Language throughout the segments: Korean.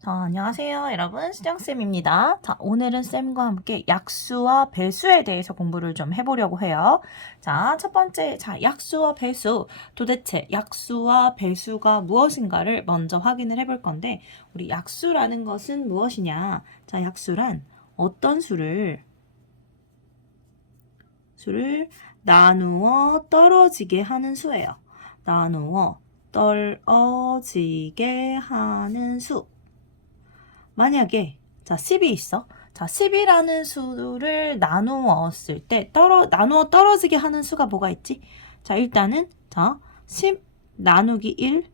자, 안녕하세요, 여러분. 수정쌤입니다. 자, 오늘은 쌤과 함께 약수와 배수에 대해서 공부를 좀 해보려고 해요. 자, 첫 번째, 자, 약수와 배수. 도대체 약수와 배수가 무엇인가를 먼저 확인을 해볼 건데, 우리 약수라는 것은 무엇이냐? 자, 약수란 어떤 수를 나누어 떨어지게 하는 수예요. 나누어 떨어지게 하는 수. 만약에 자 10이 있어. 자 10이라는 수를 나누었을 때 나누어 떨어지게 하는 수가 뭐가 있지? 자 일단은 자 10 나누기 1은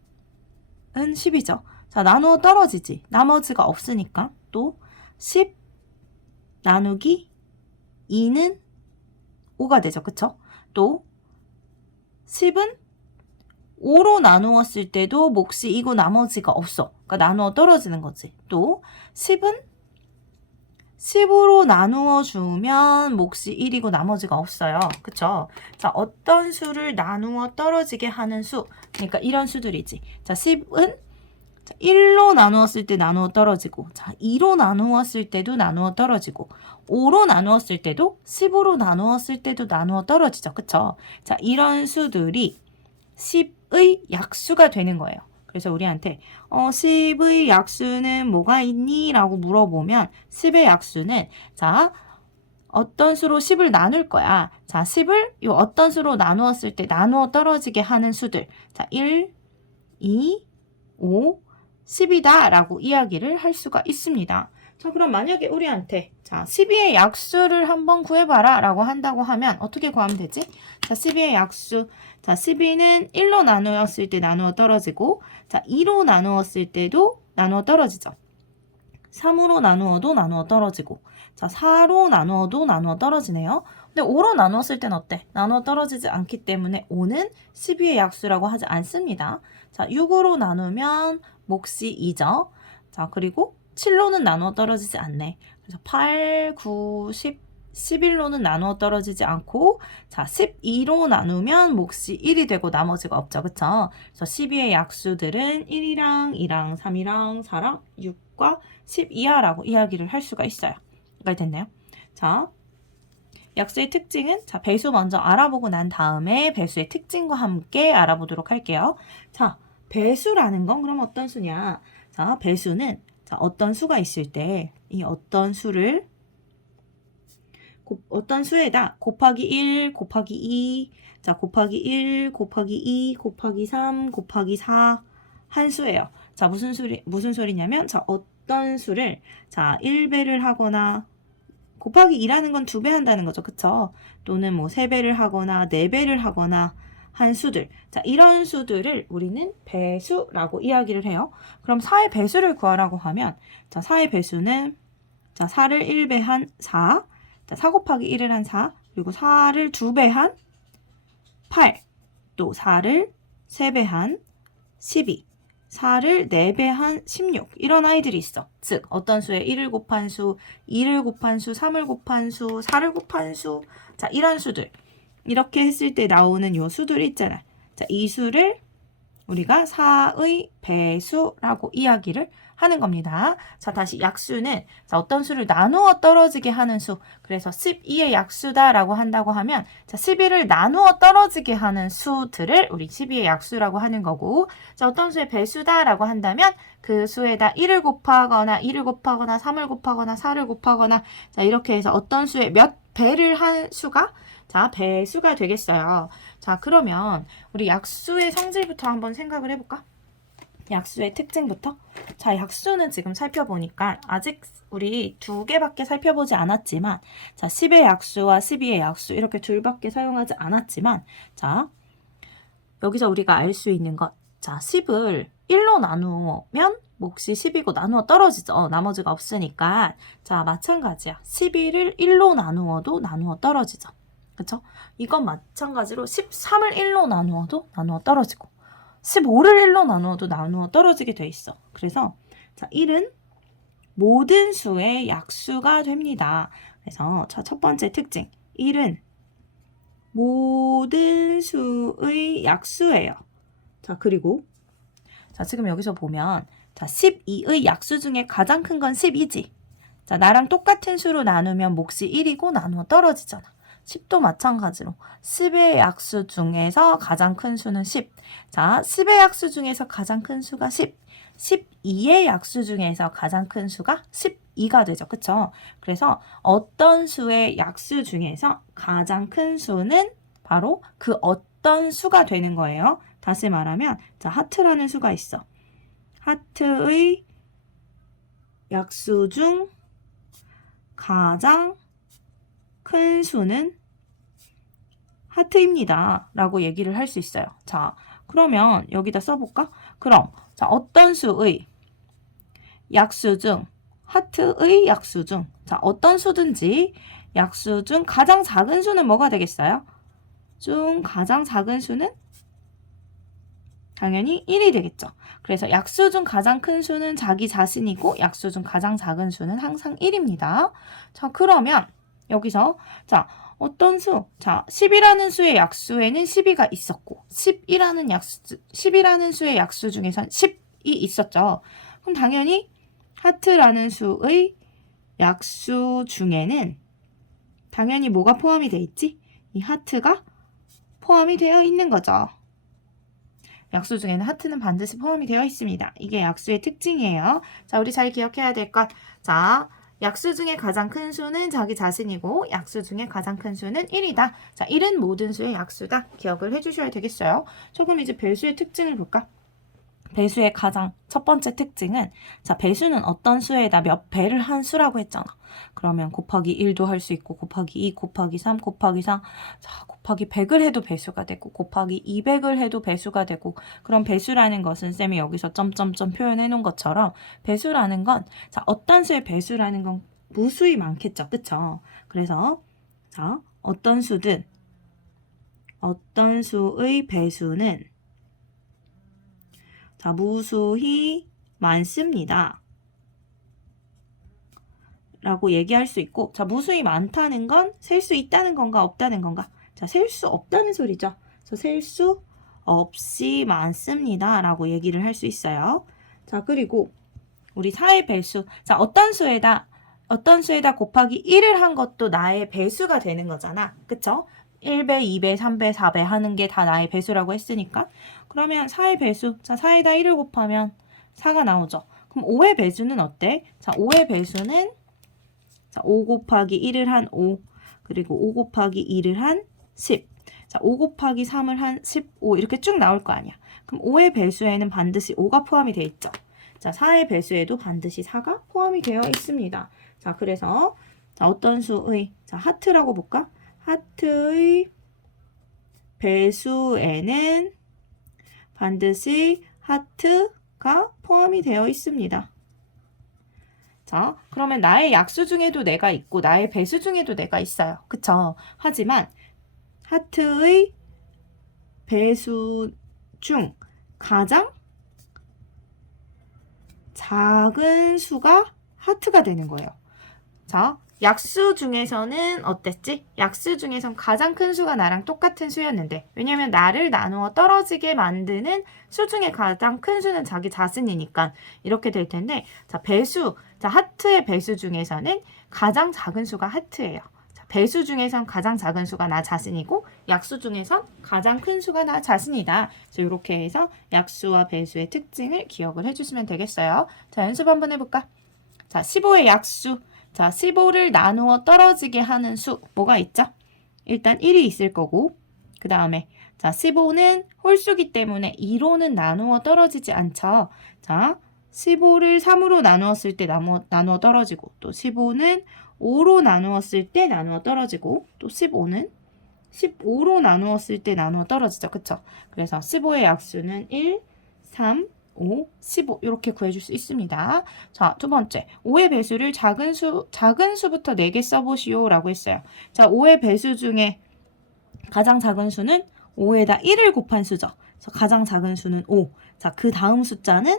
10이죠. 자 나누어 떨어지지. 나머지가 없으니까 또 10 나누기 2는 5가 되죠. 그쵸? 또 10은 5로 나누었을 때도 몫이 이고 나머지가 없어. 그러니까 나누어 떨어지는 거지. 또 10은 10으로 나누어 주면 몫이 1이고 나머지가 없어요. 그쵸? 자, 어떤 수를 나누어 떨어지게 하는 수. 그러니까 이런 수들이지. 자, 10은 1로 나누었을 때 나누어 떨어지고, 자, 2로 나누었을 때도 나누어 떨어지고, 5로 나누었을 때도 10으로 나누었을 때도 나누어 떨어지죠. 그쵸? 자, 이런 수들이 10의 약수가 되는 거예요. 그래서 우리한테 10의 약수는 뭐가 있니? 라고 물어보면 10의 약수는 자 어떤 수로 10을 나눌 거야. 자 10을 요 어떤 수로 나누었을 때 나누어 떨어지게 하는 수들. 자 1, 2, 5, 10이다 라고 이야기를 할 수가 있습니다. 자 그럼 만약에 우리한테 자 12의 약수를 한번 구해봐라 라고 한다고 하면 어떻게 구하면 되지? 자 12의 약수 자 12는 1로 나누었을 때 나누어 떨어지고 자 2로 나누었을 때도 나누어 떨어지죠. 3으로 나누어도 나누어 떨어지고 자 4로 나누어도 나누어 떨어지네요. 근데 5로 나누었을 땐 어때? 나누어 떨어지지 않기 때문에 5는 12의 약수라고 하지 않습니다. 자 6으로 나누면 몫이 2죠. 자 그리고 7로는 나누어 떨어지지 않네. 그래서 8, 9, 10, 11로는 나누어 떨어지지 않고 자 12로 나누면 몫이 1이 되고 나머지가 없죠. 그쵸? 그래서 12의 약수들은 1이랑 2랑 3이랑 4랑 6과 10 이하라고 이야기를 할 수가 있어요. 말 됐나요? 자, 약수의 특징은 자 배수 먼저 알아보고 난 다음에 배수의 특징과 함께 알아보도록 할게요. 자, 배수라는 건 그럼 어떤 수냐? 자, 배수는 자 어떤 수가 있을 때 이 어떤 수를 어떤 수에다 곱하기 1, 곱하기 2, 자 곱하기 1, 곱하기 2, 곱하기 3, 곱하기 4 한 수예요. 자 무슨 소리냐면 자 어떤 수를 자 1배를 하거나 곱하기 2라는 건 2배 한다는 거죠. 그쵸? 또는 뭐 3배를 하거나 4배를 하거나 한 수들. 자, 이런 수들을 우리는 배수라고 이야기를 해요. 그럼 4의 배수를 구하라고 하면 자, 4의 배수는 자, 4를 1배 한 4. 자, 4 곱하기 1을 한 4. 그리고 4를 2배 한 8. 또 4를 3배 한 12. 4를 4배 한 16. 이런 아이들이 있어. 즉, 어떤 수에 1을 곱한 수, 2를 곱한 수, 3을 곱한 수, 4를 곱한 수. 자, 이런 수들. 이렇게 했을 때 나오는 요 수들이 있잖아. 자, 이 수를 우리가 4의 배수라고 이야기를 하는 겁니다. 자, 다시 약수는 자, 어떤 수를 나누어 떨어지게 하는 수. 그래서 12의 약수다라고 한다고 하면 자, 12를 나누어 떨어지게 하는 수들을 우리 12의 약수라고 하는 거고 자, 어떤 수의 배수다라고 한다면 그 수에다 1을 곱하거나 2를 곱하거나 3을 곱하거나 4를 곱하거나 자, 이렇게 해서 어떤 수의 몇 배를 한 수가 자, 배수가 되겠어요. 자, 그러면 우리 약수의 성질부터 한번 생각을 해볼까? 약수의 특징부터. 자, 약수는 지금 살펴보니까 아직 우리 2개밖에 살펴보지 않았지만 자, 10의 약수와 12의 약수 이렇게 둘밖에 사용하지 않았지만 자, 여기서 우리가 알 수 있는 것. 자, 10을 1로 나누면 몫이 10이고 나누어 떨어지죠. 나머지가 없으니까. 자, 마찬가지야. 12를 1로 나누어도 나누어 떨어지죠. 그쵸? 이건 마찬가지로 13을 1로 나누어도 나누어 떨어지고 15를 1로 나누어도 나누어 떨어지게 돼 있어. 그래서 자, 1은 모든 수의 약수가 됩니다. 그래서 자, 첫 번째 특징. 1은 모든 수의 약수예요. 자, 그리고 자, 지금 여기서 보면 자, 12의 약수 중에 가장 큰 건 10이지. 자, 나랑 똑같은 수로 나누면 몫이 1이고 나누어 떨어지잖아. 10도 마찬가지로 10의 약수 중에서 가장 큰 수는 10. 자, 10의 약수 중에서 가장 큰 수가 10. 12의 약수 중에서 가장 큰 수가 12가 되죠. 그쵸? 그래서 어떤 수의 약수 중에서 가장 큰 수는 바로 그 어떤 수가 되는 거예요. 다시 말하면 자, 하트라는 수가 있어. 하트의 약수 중 가장 큰 수는 하트입니다. 라고 얘기를 할 수 있어요. 자, 그러면 여기다 써볼까? 그럼 자, 어떤 수의 약수 중 하트의 약수 중 자, 어떤 수든지 약수 중 가장 작은 수는 뭐가 되겠어요? 중 가장 작은 수는 당연히 1이 되겠죠. 그래서 약수 중 가장 큰 수는 자기 자신이고 약수 중 가장 작은 수는 항상 1입니다. 자, 그러면 여기서 자, 어떤 수? 자, 10이라는 수의 약수에는 12가 있었고 10이라는 수의 약수 중에선 10이 있었죠. 그럼 당연히 하트라는 수의 약수 중에는 당연히 뭐가 포함이 되어 있지? 이 하트가 포함이 되어 있는 거죠. 약수 중에는 하트는 반드시 포함이 되어 있습니다. 이게 약수의 특징이에요. 자, 우리 잘 기억해야 될 것. 자, 약수 중에 가장 큰 수는 자기 자신이고 약수 중에 가장 큰 수는 1이다. 자, 1은 모든 수의 약수다. 기억을 해주셔야 되겠어요. 조금 이제 배수의 특징을 볼까? 배수의 가장 첫 번째 특징은 자, 배수는 어떤 수에다 몇 배를 한 수라고 했잖아. 그러면 곱하기 1도 할 수 있고 곱하기 2, 곱하기 3, 곱하기 4 자, 곱하기 100을 해도 배수가 되고 곱하기 200을 해도 배수가 되고 그럼 배수라는 것은 쌤이 여기서 점점점 표현해 놓은 것처럼 배수라는 건 자, 어떤 수의 배수라는 건 무수히 많겠죠. 그쵸? 그래서 자, 어떤 수든 어떤 수의 배수는 자, 무수히 많습니다. 라고 얘기할 수 있고, 자, 무수히 많다는 건 셀 수 있다는 건가, 없다는 건가? 자, 셀 수 없다는 소리죠. 그래서 셀 수 없이 많습니다. 라고 얘기를 할 수 있어요. 자, 그리고 우리 4의 배수. 자, 어떤 수에다 곱하기 1을 한 것도 나의 배수가 되는 거잖아. 그쵸? 1배, 2배, 3배, 4배 하는 게 다 나의 배수라고 했으니까. 그러면 4의 배수. 자, 4에다 1을 곱하면 4가 나오죠. 그럼 5의 배수는 어때? 자, 5의 배수는 자, 5 곱하기 1을 한 5, 그리고 5 곱하기 2를 한 10. 자, 5 곱하기 3을 한 15 이렇게 쭉 나올 거 아니야. 그럼 5의 배수에는 반드시 5가 포함이 되어 있죠. 자, 4의 배수에도 반드시 4가 포함이 되어 있습니다. 자, 그래서 자, 어떤 수의 자, 하트라고 볼까? 하트의 배수에는 반드시 하트가 포함이 되어 있습니다. 자, 그러면 나의 약수 중에도 내가 있고 나의 배수 중에도 내가 있어요. 그쵸? 하지만 하트의 배수 중 가장 작은 수가 하트가 되는 거예요. 자, 약수 중에서는 어땠지? 약수 중에선 가장 큰 수가 나랑 똑같은 수였는데 왜냐면 나를 나누어 떨어지게 만드는 수 중에 가장 큰 수는 자기 자신이니까 이렇게 될 텐데 자, 배수, 자, 하트의 배수 중에서는 가장 작은 수가 하트예요. 자, 배수 중에선 가장 작은 수가 나 자신이고 약수 중에선 가장 큰 수가 나 자신이다. 그래서 이렇게 해서 약수와 배수의 특징을 기억을 해주시면 되겠어요. 자, 연습 한번 해볼까? 자, 15의 약수. 자, 15를 나누어 떨어지게 하는 수 뭐가 있죠? 일단 1이 있을 거고 그 다음에 자, 15는 홀수기 때문에 2로는 나누어 떨어지지 않죠. 자, 15를 3으로 나누었을 때 나누어 떨어지고 또 15는 5로 나누었을 때 나누어 떨어지고 또 15는 15로 나누었을 때 나누어 떨어지죠. 그쵸? 그래서 15의 약수는 1, 3, 5, 15 이렇게 구해줄 수 있습니다. 자, 두 번째 5의 배수를 작은 수부터 4개 써보시오 라고 했어요. 자, 5의 배수 중에 가장 작은 수는 5에다 1을 곱한 수죠. 그래서 가장 작은 수는 5. 자, 그 다음 숫자는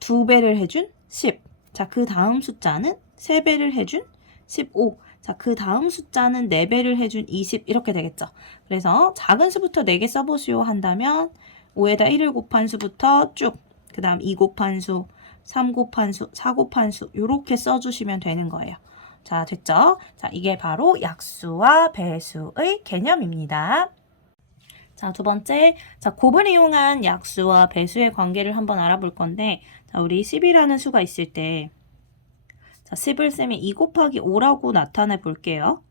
2배를 해준 10. 자, 그 다음 숫자는 3배를 해준 15. 자, 그 다음 숫자는 4배를 해준 20 이렇게 되겠죠. 그래서 작은 수부터 4개 써보시오 한다면 5에다 1을 곱한 수부터 쭉, 그 그 다음 2 곱한 수, 3 곱한 수, 4 곱한 수 이렇게 써주시면 되는 거예요. 자, 됐죠? 자, 이게 바로 약수와 배수의 개념입니다. 자, 두 번째, 자, 곱을 이용한 약수와 배수의 관계를 한번 알아볼 건데, 자, 우리 10이라는 수가 있을 때, 자, 10을 쓰면 2 곱하기 5라고 나타내 볼게요.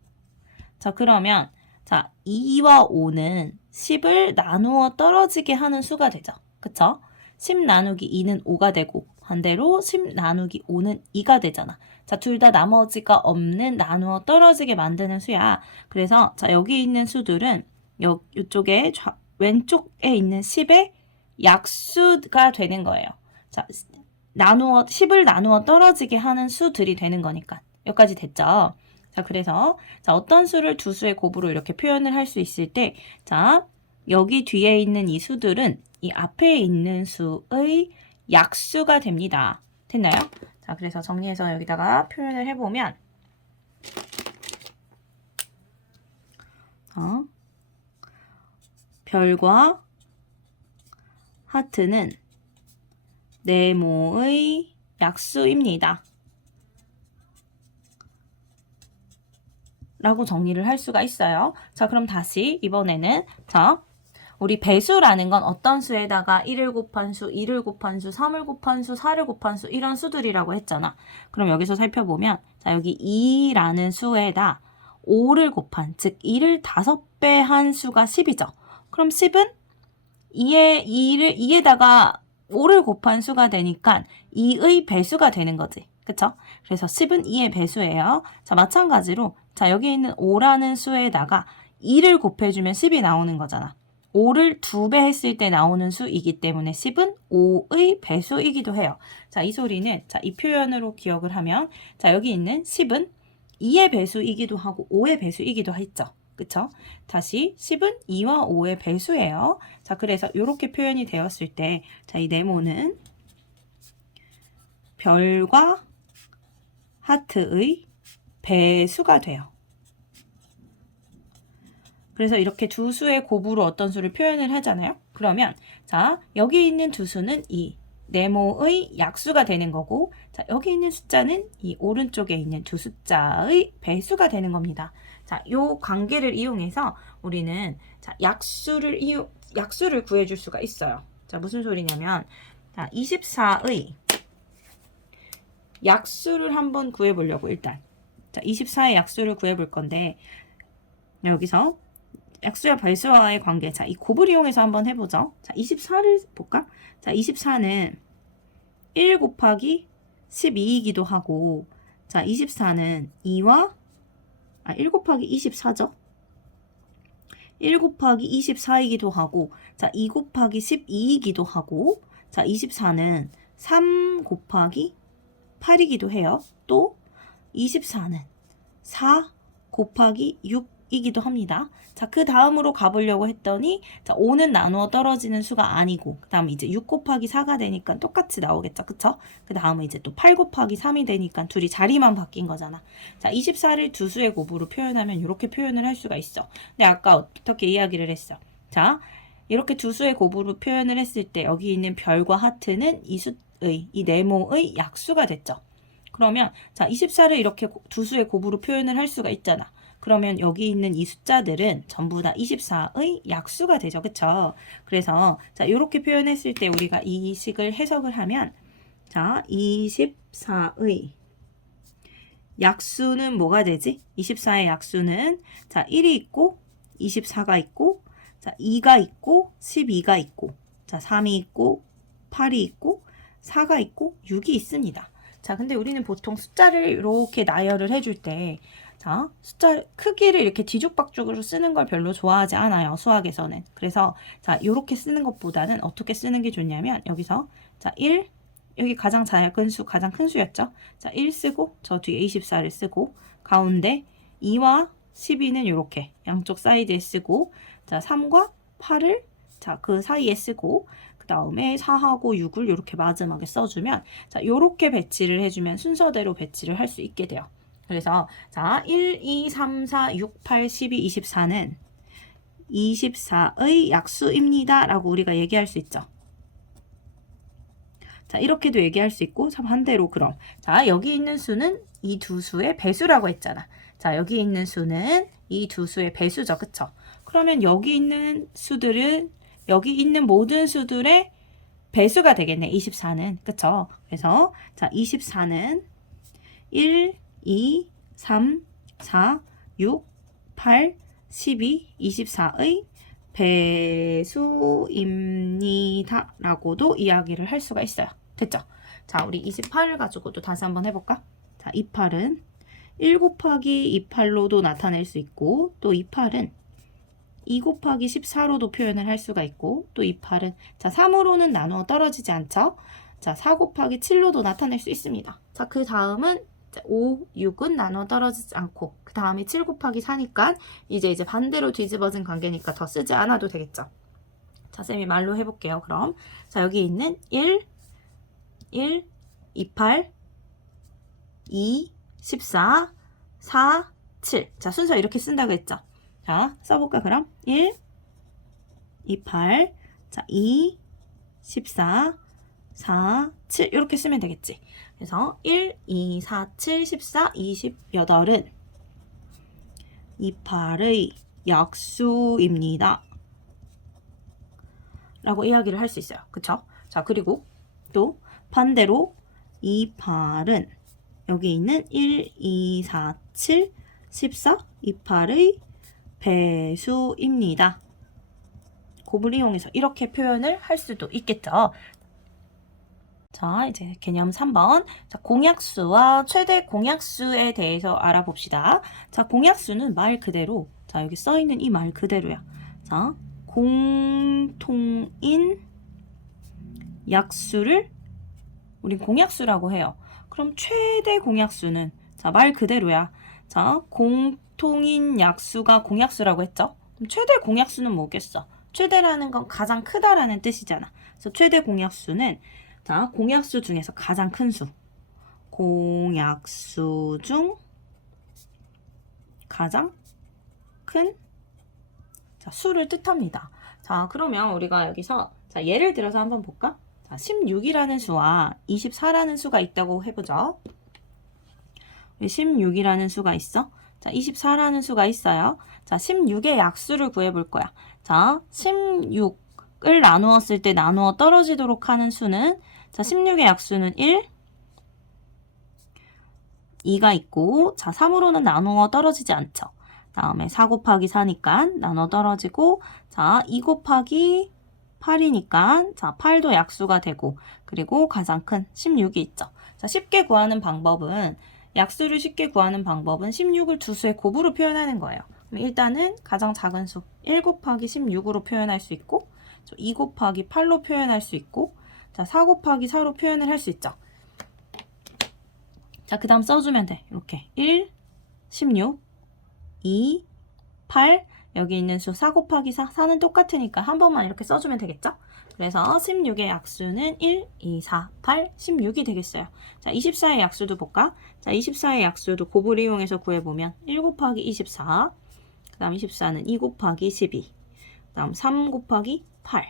자, 그러면, 자, 2와 5는 10을 나누어 떨어지게 하는 수가 되죠. 그쵸? 10 나누기 2는 5가 되고, 반대로 10 나누기 5는 2가 되잖아. 자, 둘 다 나머지가 없는 나누어 떨어지게 만드는 수야. 그래서, 자, 여기 있는 수들은, 이쪽에 왼쪽에 있는 10의 약수가 되는 거예요. 자, 10을 나누어 떨어지게 하는 수들이 되는 거니까. 여기까지 됐죠? 자, 그래서, 자, 어떤 수를 두 수의 곱으로 이렇게 표현을 할 수 있을 때, 자, 여기 뒤에 있는 이 수들은 이 앞에 있는 수의 약수가 됩니다. 됐나요? 자, 그래서 정리해서 여기다가 표현을 해보면, 별과 하트는 네모의 약수입니다. 라고 정리를 할 수가 있어요. 자, 그럼 다시 이번에는 자, 우리 배수라는 건 어떤 수에다가 1을 곱한 수, 2를 곱한 수, 3을 곱한 수, 4를 곱한 수 이런 수들이라고 했잖아. 그럼 여기서 살펴보면 자, 여기 2라는 수에다 5를 곱한, 즉 2를 5배 한 수가 10이죠. 그럼 10은 2에다가 5를 곱한 수가 되니까 2의 배수가 되는 거지. 그쵸? 그래서 10은 2의 배수예요. 자, 마찬가지로 자, 여기 있는 5라는 수에다가 2를 곱해주면 10이 나오는 거잖아. 5를 2배 했을 때 나오는 수이기 때문에 10은 5의 배수이기도 해요. 자, 이 소리는 자, 이 표현으로 기억을 하면 자, 여기 있는 10은 2의 배수이기도 하고 5의 배수이기도 했죠. 그쵸? 다시 10은 2와 5의 배수예요. 자, 그래서 이렇게 표현이 되었을 때 자, 이 네모는 별과 하트의 배수가 돼요. 그래서 이렇게 두 수의 곱으로 어떤 수를 표현을 하잖아요. 그러면 자, 여기 있는 두 수는 이 네모의 약수가 되는 거고 자, 여기 있는 숫자는 이 오른쪽에 있는 두 숫자의 배수가 되는 겁니다. 자, 요 관계를 이용해서 우리는 자, 약수를 구해줄 수가 있어요. 자, 무슨 소리냐면 자, 24의 약수를 한번 구해보려고 일단 자, 24의 약수를 구해볼 건데 여기서 약수와 배수와의 관계. 자, 이 곱을 이용해서 한번 해보죠. 자, 24를 볼까? 자, 24는 1 곱하기 12이기도 하고, 자, 24는 1 곱하기 24죠? 1 곱하기 24이기도 하고, 자, 2 곱하기 12이기도 하고, 자, 24는 3 곱하기 8이기도 해요. 또, 24는 4 곱하기 6이기도 합니다. 자, 그 다음으로 가보려고 했더니 자, 5는 나누어 떨어지는 수가 아니고 그 다음 이제 6 곱하기 4가 되니까 똑같이 나오겠죠. 그쵸? 그 다음은 이제 또 8 곱하기 3이 되니까 둘이 자리만 바뀐 거잖아. 자, 24를 두 수의 곱으로 표현하면 이렇게 표현을 할 수가 있어. 근데 아까 어떻게 이야기를 했어? 자, 이렇게 두 수의 곱으로 표현을 했을 때 여기 있는 별과 하트는 이 네모의 약수가 됐죠. 그러면 자, 24를 이렇게 두 수의 곱으로 표현을 할 수가 있잖아. 그러면 여기 있는 이 숫자들은 전부 다 24의 약수가 되죠. 그쵸? 그래서 자, 이렇게 표현했을 때 우리가 이 식을 해석을 하면 자, 24의 약수는 뭐가 되지? 24의 약수는 자, 1이 있고 24가 있고 자, 2가 있고 12가 있고 자, 3이 있고 8이 있고 4가 있고 6이 있습니다. 자, 근데 우리는 보통 숫자를 이렇게 나열을 해줄 때 자, 숫자 크기를 이렇게 뒤죽박죽으로 쓰는 걸 별로 좋아하지 않아요. 수학에서는. 그래서 자, 이렇게 쓰는 것보다는 어떻게 쓰는 게 좋냐면 여기서 자, 1 여기 가장 작은 수, 가장 큰 수였죠. 자, 1 쓰고 저 뒤에 24를 쓰고 가운데 2와 12는 이렇게 양쪽 사이드에 쓰고 자, 3과 8을 자, 그 사이에 쓰고 그 다음에 4하고 6을 이렇게 마지막에 써주면 자, 이렇게 배치를 해주면 순서대로 배치를 할 수 있게 돼요. 그래서 자, 1, 2, 3, 4, 6, 8, 12, 24는 24의 약수입니다. 라고 우리가 얘기할 수 있죠. 자, 이렇게도 얘기할 수 있고, 자, 반대로 그럼. 자, 여기 있는 수는 이 두 수의 배수라고 했잖아. 자, 여기 있는 수는 이 두 수의 배수죠. 그쵸? 그러면 여기 있는 수들은, 여기 있는 모든 수들의 배수가 되겠네. 24는. 그쵸? 그래서, 자, 24는 1, 2, 3, 4, 6, 8, 12, 24의 배수입니다. 라고도 이야기를 할 수가 있어요. 됐죠? 자, 우리 28을 가지고도 다시 한번 해볼까? 자, 28은 1 곱하기 28로도 나타낼 수 있고, 또 28은 2 곱하기 14로도 표현을 할 수가 있고, 또 28은, 자, 3으로는 나누어 떨어지지 않죠? 자, 4 곱하기 7로도 나타낼 수 있습니다. 자, 그 다음은 5, 6은 나누어 떨어지지 않고, 그 다음에 7 곱하기 4니까 이제 반대로 뒤집어진 관계니까 더 쓰지 않아도 되겠죠. 자, 쌤이 말로 해볼게요. 그럼 자, 여기 있는 1, 28, 2, 14, 4, 7. 자, 순서 이렇게 쓴다고 했죠. 자, 써볼까 그럼? 1, 28, 자, 2, 14, 4, 7 이렇게 쓰면 되겠지. 그래서 1, 2, 4, 7, 14, 28은 28의 약수입니다. 라고 이야기를 할 수 있어요. 그쵸? 자, 그리고 또 반대로 28은 여기 있는 1, 2, 4, 7, 14, 28의 배수입니다. 곱을 이용해서 이렇게 표현을 할 수도 있겠죠. 자, 이제 개념 3번. 자, 공약수와 최대 공약수에 대해서 알아봅시다. 자, 공약수는 말 그대로, 자, 여기 써있는 이 말 그대로야. 자, 공통인 약수를 우린 공약수라고 해요. 그럼 최대 공약수는, 자, 말 그대로야. 자, 공통인 약수가 공약수라고 했죠? 그럼 최대 공약수는 뭐겠어? 최대라는 건 가장 크다라는 뜻이잖아. 그래서 최대 공약수는, 자, 공약수 중에서 가장 큰 수. 공약수 중 가장 큰, 자, 수를 뜻합니다. 자, 그러면 우리가 여기서, 자, 예를 들어서 한번 볼까? 자, 16이라는 수와 24라는 수가 있다고 해보죠. 16이라는 수가 있어? 자, 24라는 수가 있어요. 자, 16의 약수를 구해볼 거야. 자, 16을 나누었을 때 나누어 떨어지도록 하는 수는, 자, 16의 약수는 1, 2가 있고, 자, 3으로는 나누어 떨어지지 않죠. 다음에 4 곱하기 4니까 나눠 떨어지고, 자, 2 곱하기 8이니까, 자, 8도 약수가 되고, 그리고 가장 큰 16이 있죠. 자, 쉽게 구하는 방법은, 약수를 쉽게 구하는 방법은 16을 두 수의 곱으로 표현하는 거예요. 그럼 일단은 가장 작은 수 1 곱하기 16으로 표현할 수 있고, 2 곱하기 8로 표현할 수 있고, 자, 4 곱하기 4로 표현을 할 수 있죠. 자, 그 다음 써주면 돼. 이렇게 1, 16, 2, 8, 여기 있는 수 4 곱하기 4, 4는 똑같으니까 한 번만 이렇게 써주면 되겠죠? 그래서 16의 약수는 1, 2, 4, 8, 16이 되겠어요. 자, 24의 약수도 볼까? 자, 24의 약수도 곱을 이용해서 구해보면 1 곱하기 24, 그 다음 24는 2 곱하기 12, 그 다음 3 곱하기 8,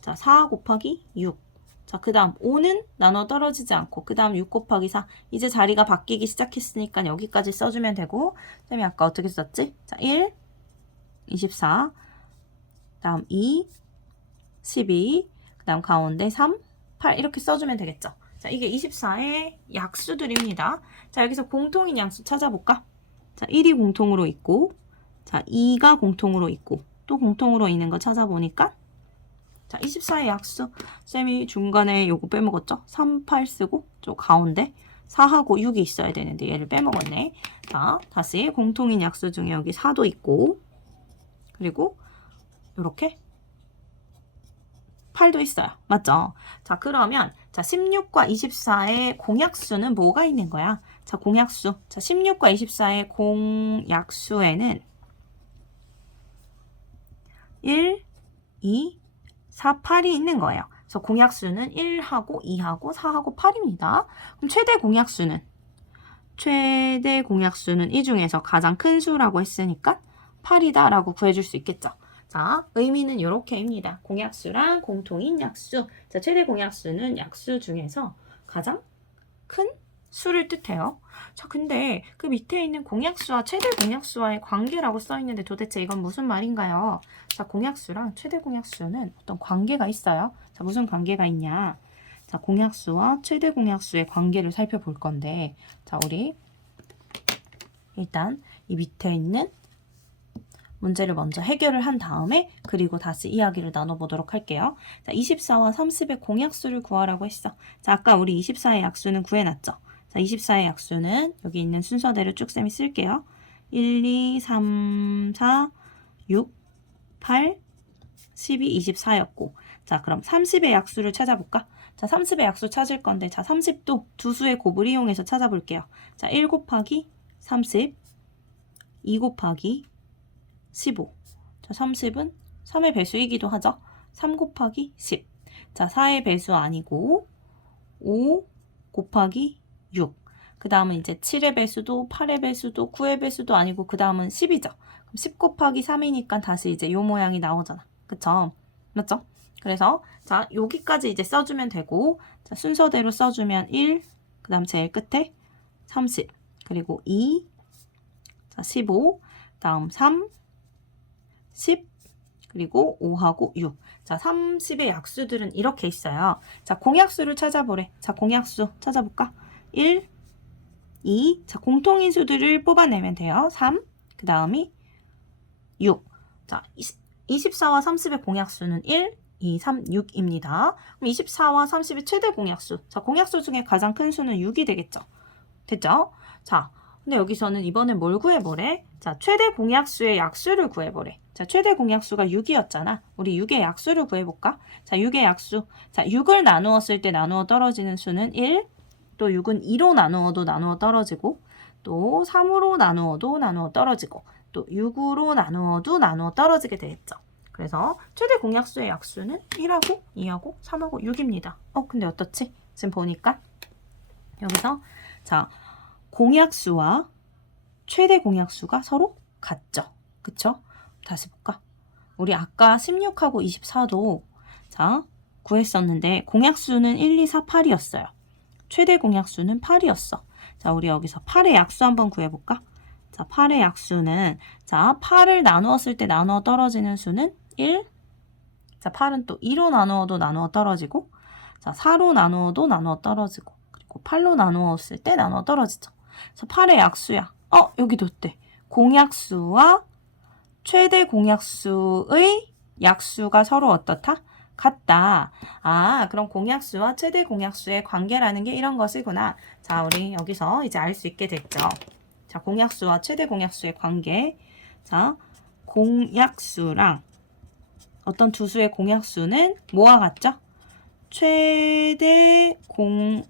자, 4 곱하기 6, 자, 그 다음 5는 나눠 떨어지지 않고, 그 다음 6 곱하기 4. 이제 자리가 바뀌기 시작했으니까 여기까지 써주면 되고, 쌤이 아까 어떻게 썼지? 자, 1, 24, 그 다음 2, 12, 그 다음 가운데 3, 8 이렇게 써주면 되겠죠. 자, 이게 24의 약수들입니다. 자, 여기서 공통인 약수 찾아볼까? 자, 1이 공통으로 있고, 자, 2가 공통으로 있고, 또 공통으로 있는 거 찾아보니까, 자, 24의 약수. 쌤이 중간에 요거 빼먹었죠? 3, 8 쓰고, 저 가운데 4하고 6이 있어야 되는데 얘를 빼먹었네. 자, 다시 공통인 약수 중에 여기 4도 있고, 그리고 이렇게 8도 있어요. 맞죠? 자, 그러면 자, 16과 24의 공약수는 뭐가 있는 거야? 자, 공약수. 자, 16과 24의 공약수에는 1, 2, 4, 8이 있는 거예요. 그래서 공약수는 1하고 2하고 4하고 8입니다. 그럼 최대 공약수는 이 중에서 가장 큰 수라고 했으니까 8이다 라고 구해줄 수 있겠죠. 자, 의미는 이렇게입니다. 공약수랑 공통인 약수. 자, 최대 공약수는 약수 중에서 가장 큰 수를 뜻해요. 자, 근데 그 밑에 있는 공약수와 최대 공약수와의 관계라고 써 있는데 도대체 이건 무슨 말인가요? 자, 공약수랑 최대 공약수는 어떤 관계가 있어요. 자, 무슨 관계가 있냐? 자, 공약수와 최대 공약수의 관계를 살펴볼 건데, 자, 우리 일단 이 밑에 있는 문제를 먼저 해결을 한 다음에 그리고 다시 이야기를 나눠보도록 할게요. 자, 24와 30의 공약수를 구하라고 했어. 자, 아까 우리 24의 약수는 구해놨죠. 자, 24의 약수는 여기 있는 순서대로 쭉 쌤이 쓸게요. 1, 2, 3, 4, 6, 8, 12, 24였고 자, 그럼 30의 약수를 찾아볼까? 자, 30의 약수 찾을 건데 자, 30도 두 수의 곱을 이용해서 찾아볼게요. 자, 1 곱하기 30, 2 곱하기 15. 자, 30은 3의 배수이기도 하죠. 3 곱하기 10. 자, 4의 배수 아니고 5 곱하기 6. 그 다음은 이제 7의 배수도 8의 배수도 9의 배수도 아니고 그 다음은 10이죠. 그럼 10 곱하기 3이니까 다시 이제 요 모양이 나오잖아. 그쵸? 맞죠? 그래서 자, 여기까지 이제 써주면 되고 자, 순서대로 써주면 1, 그 다음 제일 끝에 30, 그리고 2, 자, 15, 다음 3, 10, 그리고 5하고 6. 자, 30의 약수들은 이렇게 있어요. 자, 공약수를 찾아보래. 자, 공약수 찾아볼까? 1, 2. 자, 공통인 수들을 뽑아내면 돼요. 3, 그 다음이 6. 자, 24와 30의 공약수는 1, 2, 3, 6입니다. 그럼 24와 30의 최대 공약수. 자, 공약수 중에 가장 큰 수는 6이 되겠죠. 됐죠? 자, 근데 여기서는 이번엔 뭘 구해보래? 자, 최대 공약수의 약수를 구해보래. 자, 최대 공약수가 6이었잖아. 우리 6의 약수를 구해볼까? 자, 6의 약수. 자, 6을 나누었을 때 나누어 떨어지는 수는 1, 또 6은 2로 나누어도 나누어 떨어지고, 또 3으로 나누어도 나누어 떨어지고, 또 6으로 나누어도 나누어 떨어지게 되겠죠. 그래서 최대 공약수의 약수는 1하고 2하고 3하고 6입니다. 근데 어떻지? 지금 보니까 여기서 자, 공약수와 최대 공약수가 서로 같죠. 그쵸? 다시 볼까? 우리 아까 16하고 24도 자, 구했었는데 공약수는 1, 2, 4, 8이었어요. 최대 공약수는 8이었어. 자, 우리 여기서 8의 약수 한번 구해볼까? 자, 8의 약수는 자, 8을 나누었을 때 나누어 떨어지는 수는 1. 자, 8은 또 2로 나누어도 나누어 떨어지고 자, 4로 나누어도 나누어 떨어지고 그리고 8로 나누었을 때 나누어 떨어지죠. 그래서 8의 약수야. 여기도 어때? 공약수와 최대 공약수의 약수가 서로 어떻다? 같다. 그럼 공약수와 최대 공약수의 관계라는 게 이런 것이구나. 자, 우리 여기서 이제 알 수 있게 됐죠. 자, 공약수와 최대 공약수의 관계. 자, 공약수랑 어떤 두 수의 공약수는 뭐와 같죠? 최대 공약수의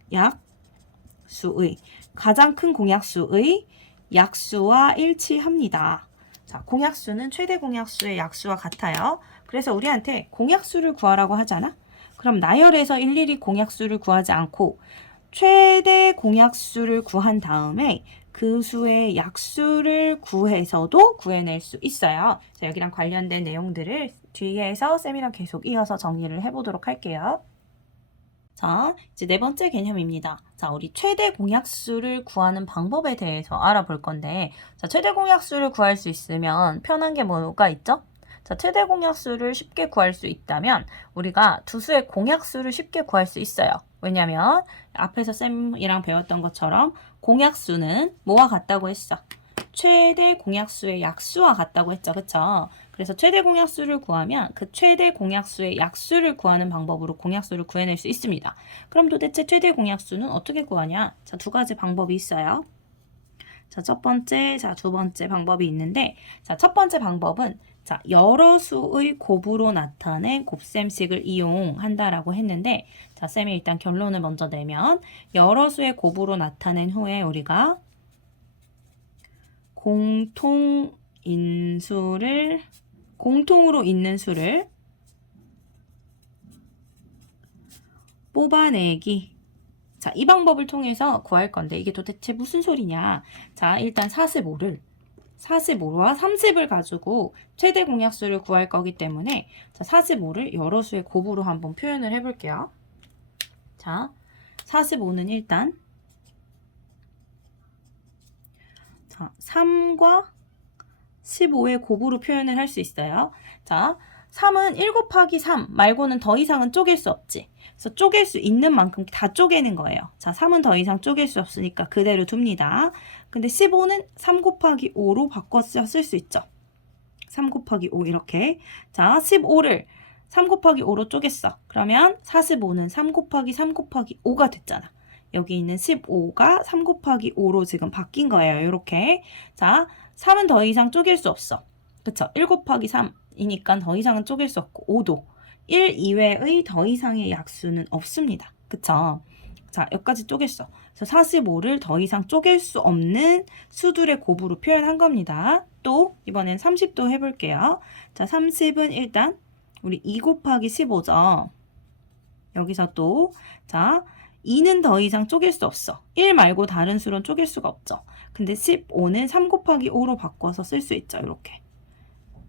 가장 큰 공약수의 약수와 일치합니다. 자, 공약수는 최대 공약수의 약수와 같아요. 그래서 우리한테 공약수를 구하라고 하잖아. 그럼 나열해서 일일이 공약수를 구하지 않고 최대 공약수를 구한 다음에 그 수의 약수를 구해서도 구해낼 수 있어요. 자, 여기랑 관련된 내용들을 뒤에서 쌤이랑 계속 이어서 정리를 해보도록 할게요. 자, 이제 네 번째 개념입니다. 자, 우리 최대 공약수를 구하는 방법에 대해서 알아볼 건데, 자, 최대 공약수를 구할 수 있으면 편한 게 뭐가 있죠? 자, 최대 공약수를 쉽게 구할 수 있다면 우리가 두 수의 공약수를 쉽게 구할 수 있어요. 왜냐면 앞에서 쌤이랑 배웠던 것처럼 공약수는 뭐와 같다고 했어? 최대 공약수의 약수와 같다고 했죠. 그쵸? 그래서 최대 공약수를 구하면 그 최대 공약수의 약수를 구하는 방법으로 공약수를 구해낼 수 있습니다. 그럼 도대체 최대 공약수는 어떻게 구하냐? 자, 두 가지 방법이 있어요. 자, 첫 번째, 자, 두 번째 방법이 있는데, 자, 첫 번째 방법은 자, 여러 수의 곱으로 나타낸 곱셈식을 이용한다라고 했는데, 자, 쌤이 일단 결론을 먼저 내면 여러 수의 곱으로 나타낸 후에 우리가 공통으로 있는 수를 뽑아내기. 자, 이 방법을 통해서 구할 건데 이게 도대체 무슨 소리냐? 자, 일단 45를 45와 30을 가지고 최대 공약수를 구할 거기 때문에 자, 45를 여러 수의 곱으로 한번 표현을 해볼게요. 자, 45는 일단 자, 3과 15의 곱으로 표현을 할 수 있어요. 자, 3은 1 곱하기 3 말고는 더 이상은 쪼갤 수 없지. 그래서 쪼갤 수 있는 만큼 다 쪼개는 거예요. 자, 3은 더 이상 쪼갤 수 없으니까 그대로 둡니다. 근데 15는 3 곱하기 5로 바꿔서 쓸 수 있죠. 3 곱하기 5 이렇게. 자, 15를 3 곱하기 5로 쪼갰어. 그러면 45는 3 곱하기 3 곱하기 5가 됐잖아. 여기 있는 15가 3 곱하기 5로 지금 바뀐 거예요. 이렇게. 자, 3은 더 이상 쪼갤 수 없어. 그쵸? 1 곱하기 3이니까 더 이상은 쪼갤 수 없고 5도. 1 이외의 더 이상의 약수는 없습니다. 그쵸? 자, 여기까지 쪼갰어. 그래서 45를 더 이상 쪼갤 수 없는 수들의 곱으로 표현한 겁니다. 또 이번엔 30도 해볼게요. 자, 30은 일단 우리 2 곱하기 15죠. 여기서 또 자, 2는 더 이상 쪼갤 수 없어. 1 말고 다른 수로는 쪼갤 수가 없죠. 근데 15는 3 곱하기 5로 바꿔서 쓸 수 있죠. 이렇게.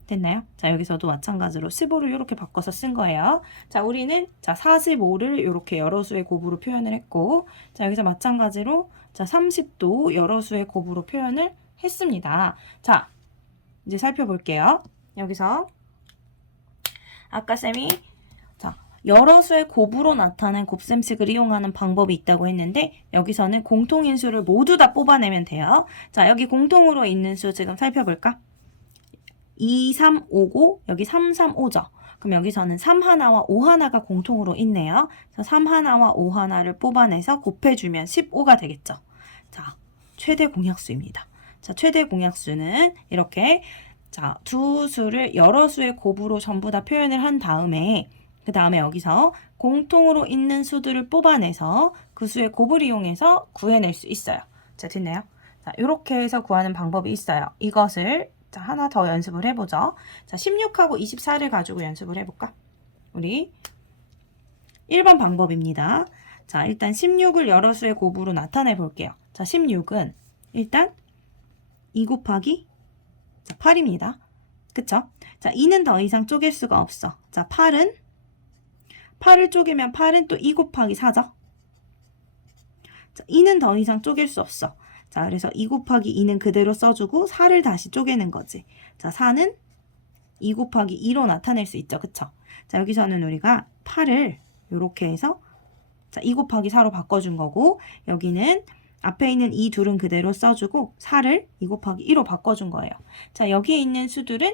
됐나요? 자, 여기서도 마찬가지로 15를 이렇게 바꿔서 쓴 거예요. 자, 우리는 자, 45를 이렇게 여러 수의 곱으로 표현을 했고, 자, 여기서 마찬가지로 자, 30도 여러 수의 곱으로 표현을 했습니다. 자, 이제 살펴볼게요. 여기서 아까 쌤이 자, 여러 수의 곱으로 나타낸 곱셈식을 이용하는 방법이 있다고 했는데 여기서는 공통인수를 모두 다 뽑아내면 돼요. 자, 여기 공통으로 있는 수 지금 살펴볼까? 2, 3, 5, 9, 여기 3, 3, 5죠. 그럼 여기서는 3 하나와 5 하나가 공통으로 있네요. 그래서 3 하나와 5 하나를 뽑아내서 곱해주면 15가 되겠죠. 자, 최대 공약수입니다. 자, 최대 공약수는 이렇게 자, 두 수를 여러 수의 곱으로 전부 다 표현을 한 다음에 그 다음에 여기서 공통으로 있는 수들을 뽑아내서 그 수의 곱을 이용해서 구해낼 수 있어요. 자, 됐나요? 자, 이렇게 해서 구하는 방법이 있어요. 이것을 자, 하나 더 연습을 해보죠. 자, 16하고 24를 가지고 연습을 해볼까? 우리 1번 방법입니다. 자, 일단 16을 여러 수의 곱으로 나타내 볼게요. 자, 16은 일단 2 곱하기 자, 8입니다. 그쵸? 자, 2는 더 이상 쪼갤 수가 없어. 자, 8을 쪼개면 8은 또 2 곱하기 4죠? 자, 2는 더 이상 쪼갤 수 없어. 자, 그래서 2 곱하기 2는 그대로 써주고 4를 다시 쪼개는 거지. 자, 4는 2 곱하기 2로 나타낼 수 있죠. 그쵸? 자, 여기서는 우리가 8을 이렇게 해서 자, 2 곱하기 4로 바꿔준 거고 여기는 앞에 있는 이 둘은 그대로 써주고 4를 2 곱하기 2로 바꿔준 거예요. 자, 여기에 있는 수들은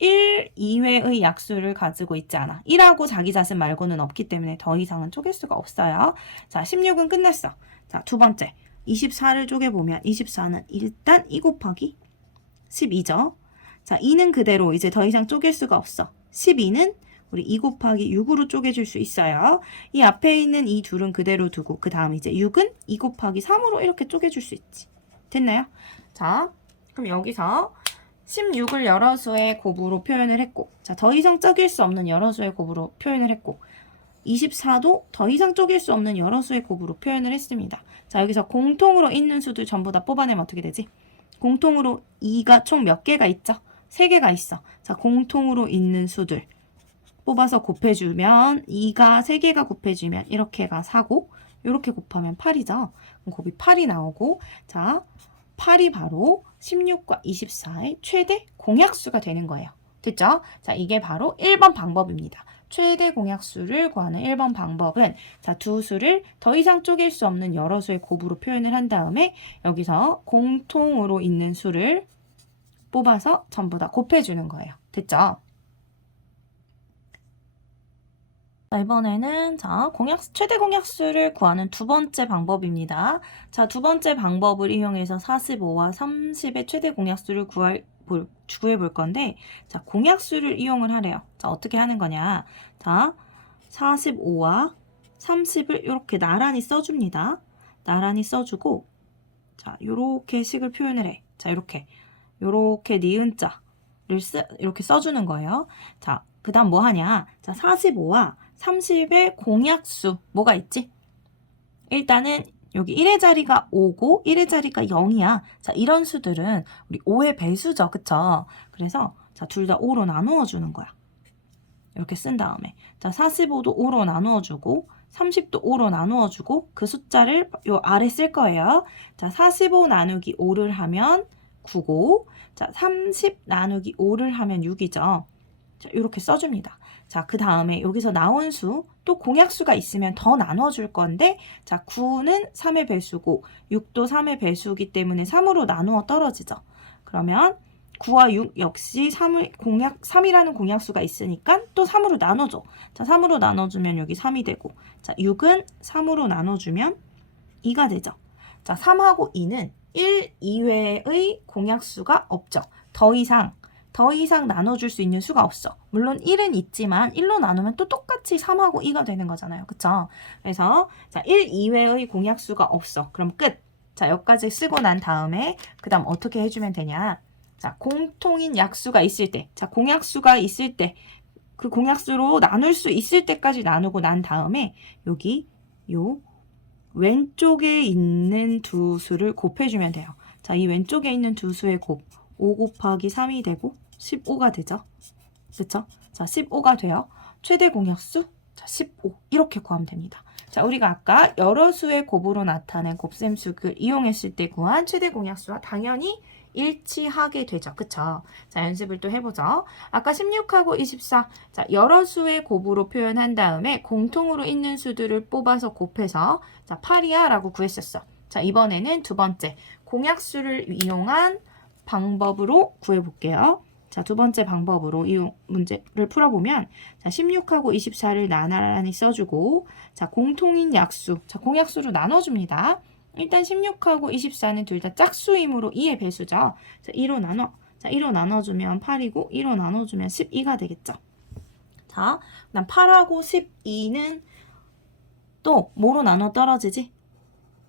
1 이외의 약수를 가지고 있지 않아. 1하고 자기 자신 말고는 없기 때문에 더 이상은 쪼갤 수가 없어요. 자, 16은 끝났어. 자, 두 번째. 24를 쪼개보면 24는 일단 2 곱하기 12죠. 자, 2는 그대로 이제 더 이상 쪼갤 수가 없어. 12는 우리 2 곱하기 6으로 쪼개줄 수 있어요. 이 앞에 있는 이 둘은 그대로 두고 그 다음 이제 6은 2 곱하기 3으로 이렇게 쪼개줄 수 있지. 됐나요? 자, 그럼 여기서 16을 여러 수의 곱으로 표현을 했고 자, 더 이상 쪼갤 수 없는 여러 수의 곱으로 표현을 했고 24도 더 이상 쪼갤 수 없는 여러 수의 곱으로 표현을 했습니다. 자, 여기서 공통으로 있는 수들 전부 다 뽑아내면 어떻게 되지? 공통으로 2가 총 몇 개가 있죠? 3개가 있어. 자, 공통으로 있는 수들 뽑아서 곱해주면 2가 3개가 곱해주면 이렇게가 4고 이렇게 곱하면 8이죠. 그럼 곱이 8이 나오고 자, 8이 바로 16과 24의 최대 공약수가 되는 거예요. 됐죠? 자, 이게 바로 1번 방법입니다. 최대 공약수를 구하는 1번 방법은 자, 두 수를 더 이상 쪼갤 수 없는 여러 수의 곱으로 표현을 한 다음에 여기서 공통으로 있는 수를 뽑아서 전부 다 곱해주는 거예요. 됐죠? 자, 이번에는 자, 최대 공약수를 구하는 두 번째 방법입니다. 자, 두 번째 방법을 이용해서 45와 30의 최대 공약수를 구해볼 건데 자, 공약수를 이용을 하래요. 자, 어떻게 하는 거냐? 자, 45와 30을 이렇게 나란히 써줍니다. 나란히 써주고 자, 요렇게 식을 표현을 해. 자, 요렇게 니은자를 이렇게 써주는 거예요. 자, 그 다음 뭐 하냐? 자, 45와 30의 공약수 뭐가 있지? 일단은 여기 1의 자리가 5고 1의 자리가 0이야. 자, 이런 수들은 우리 5의 배수죠. 그쵸? 그래서 자, 둘 다 5로 나누어 주는 거야. 이렇게 쓴 다음에 자, 45도 5로 나누어 주고 30도 5로 나누어 주고 그 숫자를 요 아래 쓸 거예요. 자, 45 나누기 5를 하면 9고 자, 30 나누기 5를 하면 6이죠. 자, 이렇게 써줍니다. 자, 그 다음에 여기서 나온 수, 또 공약수가 있으면 더 나눠줄 건데, 자, 9는 3의 배수고, 6도 3의 배수이기 때문에 3으로 나누어 떨어지죠. 그러면 9와 6 역시 3이라는 공약수가 있으니까 또 3으로 나눠줘. 자, 3으로 나눠주면 여기 3이 되고, 자, 6은 3으로 나눠주면 2가 되죠. 자, 3하고 2는 1 이외의 공약수가 없죠. 더 이상 나눠줄 수 있는 수가 없어. 물론 1은 있지만 1로 나누면 또 똑같이 3하고 2가 되는 거잖아요. 그쵸? 그래서 자, 1 이외의 공약수가 없어. 그럼 끝. 자, 여기까지 쓰고 난 다음에 그 다음 어떻게 해주면 되냐. 자, 공통인 약수가 있을 때, 자, 공약수가 있을 때, 그 공약수로 나눌 수 있을 때까지 나누고 난 다음에 여기 요 왼쪽에 있는 두 수를 곱해주면 돼요. 자, 이 왼쪽에 있는 두 수의 곱 5 곱하기 3이 되고 15가 되죠. 그쵸? 자, 15가 돼요. 최대 공약수, 자, 15 이렇게 구하면 됩니다. 자, 우리가 아까 여러 수의 곱으로 나타낸 곱셈수를 이용했을 때 구한 최대 공약수와 당연히 일치하게 되죠. 그쵸? 자, 연습을 또 해보죠. 아까 16하고 24, 자, 여러 수의 곱으로 표현한 다음에 공통으로 있는 수들을 뽑아서 곱해서 자, 8이야 라고 구했었어. 자, 이번에는 두 번째 공약수를 이용한 방법으로 구해볼게요. 자, 두 번째 방법으로 이 문제를 풀어보면 자, 16하고 24를 나란히 써주고 자, 공통인 약수, 자, 공약수로 나눠줍니다. 일단 16하고 24는 둘 다 짝수이므로 2의 배수죠. 자, 2로 나눠. 자, 2로 나눠주면 8이고 2로 나눠주면 12가 되겠죠. 자, 그다음 8하고 12는 또 뭐로 나눠 떨어지지?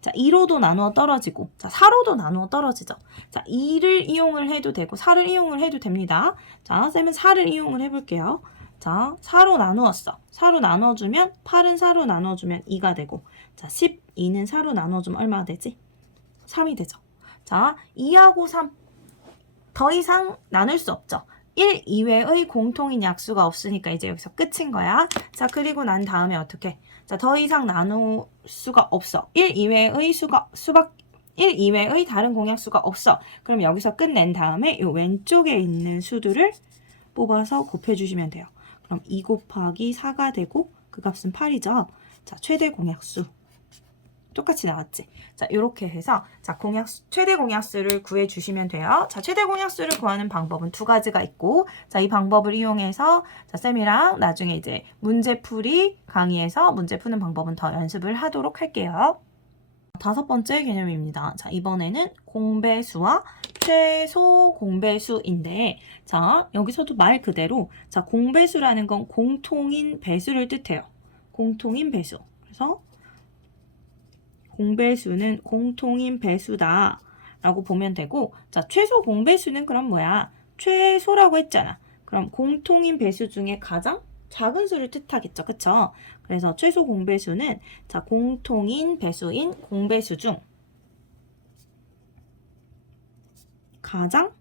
자, 2로도 나누어 떨어지고, 자, 4로도 나누어 떨어지죠. 자, 2를 이용을 해도 되고, 4를 이용을 해도 됩니다. 자, 쌤은 4를 이용을 해볼게요. 자, 4로 나누었어. 4로 나눠주면, 8은 4로 나눠주면 2가 되고, 자, 12는 4로 나눠주면 얼마가 되지? 3이 되죠. 자, 2하고 3, 더 이상 나눌 수 없죠. 1 이외의 공통인 약수가 없으니까 이제 여기서 끝인 거야. 자, 그리고 난 다음에 어떻게? 자, 더 이상 나눌 수가 없어. 1 이외의 다른 공약수가 없어. 그럼 여기서 끝낸 다음에 이 왼쪽에 있는 수들을 뽑아서 곱해주시면 돼요. 그럼 2 곱하기 4가 되고 그 값은 8이죠. 자, 최대 공약수. 똑같이 나왔지. 자, 이렇게 해서 자, 최대 공약수를 구해 주시면 돼요. 자, 최대 공약수를 구하는 방법은 두 가지가 있고 자, 이 방법을 이용해서 자, 쌤이랑 나중에 이제 문제풀이 강의에서 문제 푸는 방법은 더 연습을 하도록 할게요. 다섯 번째 개념입니다. 자, 이번에는 공배수와 최소 공배수인데 자, 여기서도 말 그대로 자, 공배수라는 건 공통인 배수를 뜻해요. 공통인 배수. 그래서 공배수는 공통인 배수다 라고 보면 되고 자, 최소 공배수는 그럼 뭐야? 최소라고 했잖아. 그럼 공통인 배수 중에 가장 작은 수를 뜻하겠죠. 그쵸? 그래서 최소 공배수는 자, 공통인 배수인 공배수 중 가장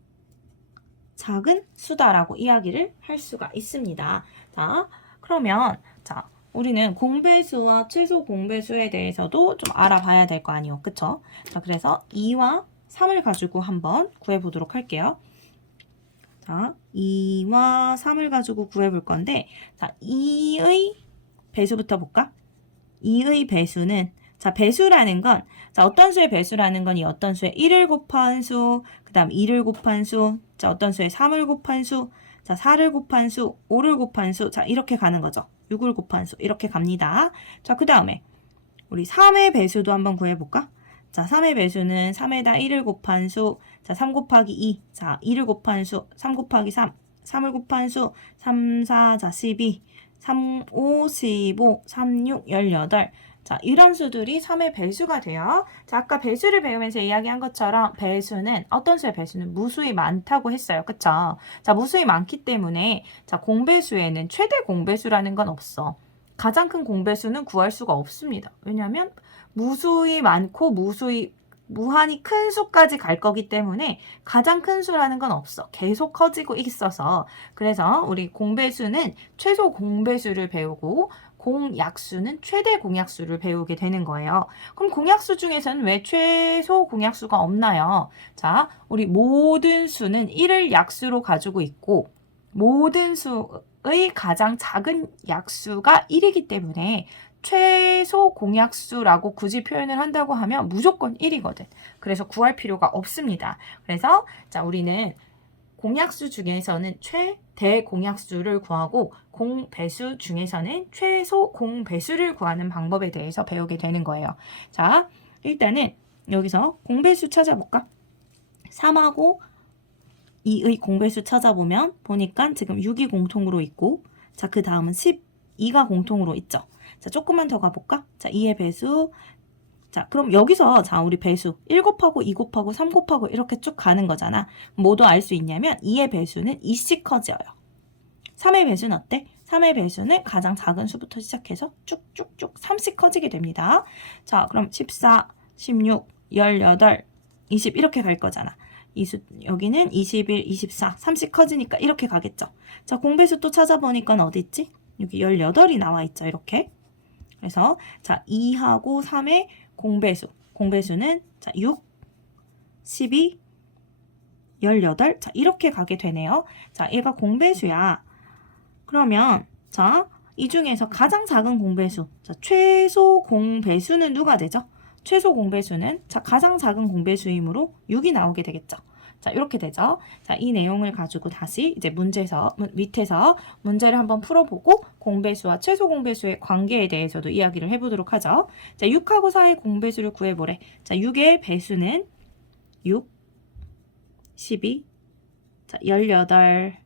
작은 수다라고 이야기를 할 수가 있습니다. 자, 그러면 자, 우리는 공배수와 최소 공배수에 대해서도 좀 알아봐야 될 거 아니에요. 그쵸? 자, 그래서 2와 3을 가지고 한번 구해보도록 할게요. 자, 2와 3을 가지고 구해볼 건데, 자, 2의 배수부터 볼까? 2의 배수는, 자, 배수라는 건, 자, 어떤 수의 배수라는 건 이 어떤 수의 1을 곱한 수, 그 다음 2를 곱한 수, 자, 어떤 수의 3을 곱한 수, 자, 4를 곱한 수, 5를 곱한 수, 자, 이렇게 가는 거죠. 6을 곱한 수, 이렇게 갑니다. 자, 그 다음에, 우리 3의 배수도 한번 구해볼까? 자, 3의 배수는 3에다 1을 곱한 수, 자, 3 곱하기 2, 자, 2를 곱한 수, 3 곱하기 3, 3을 곱한 수, 3, 4, 자, 12, 3, 5, 15, 3, 6, 18. 자, 이런 수들이 3의 배수가 돼요. 자, 아까 배수를 배우면서 이야기한 것처럼 배수는, 어떤 수의 배수는 무수히 많다고 했어요. 그쵸? 자, 무수히 많기 때문에, 자, 공배수에는 최대 공배수라는 건 없어. 가장 큰 공배수는 구할 수가 없습니다. 왜냐하면 무수히 많고 무한히 큰 수까지 갈 거기 때문에 가장 큰 수라는 건 없어. 계속 커지고 있어서. 그래서 우리 공배수는 최소 공배수를 배우고 공약수는 최대 공약수를 배우게 되는 거예요. 그럼 공약수 중에서는 왜 최소 공약수가 없나요? 자, 우리 모든 수는 1을 약수로 가지고 있고 모든 수의 가장 작은 약수가 1이기 때문에 최소 공약수라고 굳이 표현을 한다고 하면 무조건 1이거든. 그래서 구할 필요가 없습니다. 그래서 자, 우리는 공약수 중에서는 최대 공약수를 구하고 공배수 중에서는 최소 공배수를 구하는 방법에 대해서 배우게 되는 거예요. 자, 일단은 여기서 공배수 찾아볼까? 3하고 2의 공배수 찾아보면 보니까 지금 6이 공통으로 있고 자, 그 다음은 12가 공통으로 있죠. 자, 조금만 더 가볼까? 자, 2의 배수. 자, 그럼 여기서 자, 우리 배수 1 곱하고 2 곱하고 3 곱하고 이렇게 쭉 가는 거잖아. 뭐도 알 수 있냐면 2의 배수는 2씩 커져요. 3의 배수는 어때? 3의 배수는 가장 작은 수부터 시작해서 쭉쭉쭉 3씩 커지게 됩니다. 자, 그럼 14, 16, 18, 20 이렇게 갈 거잖아. 여기는 21, 24, 3씩 커지니까 이렇게 가겠죠. 자, 공배수 또 찾아보니까 어디 있지? 여기 18이 나와 있죠. 이렇게. 그래서 자, 2하고 3의 공배수. 공배수는 자, 6, 12, 18. 자, 이렇게 가게 되네요. 자, 얘가 공배수야. 그러면 자, 이 중에서 가장 작은 공배수. 자, 최소 공배수는 누가 되죠? 최소 공배수는 자, 가장 작은 공배수이므로 6이 나오게 되겠죠. 자, 이렇게 되죠. 자, 이 내용을 가지고 다시 이제 밑에서 문제를 한번 풀어보고 공배수와 최소 공배수의 관계에 대해서도 이야기를 해보도록 하죠. 자, 6하고 4의 공배수를 구해보래. 자, 6의 배수는 6, 12, 자, 18,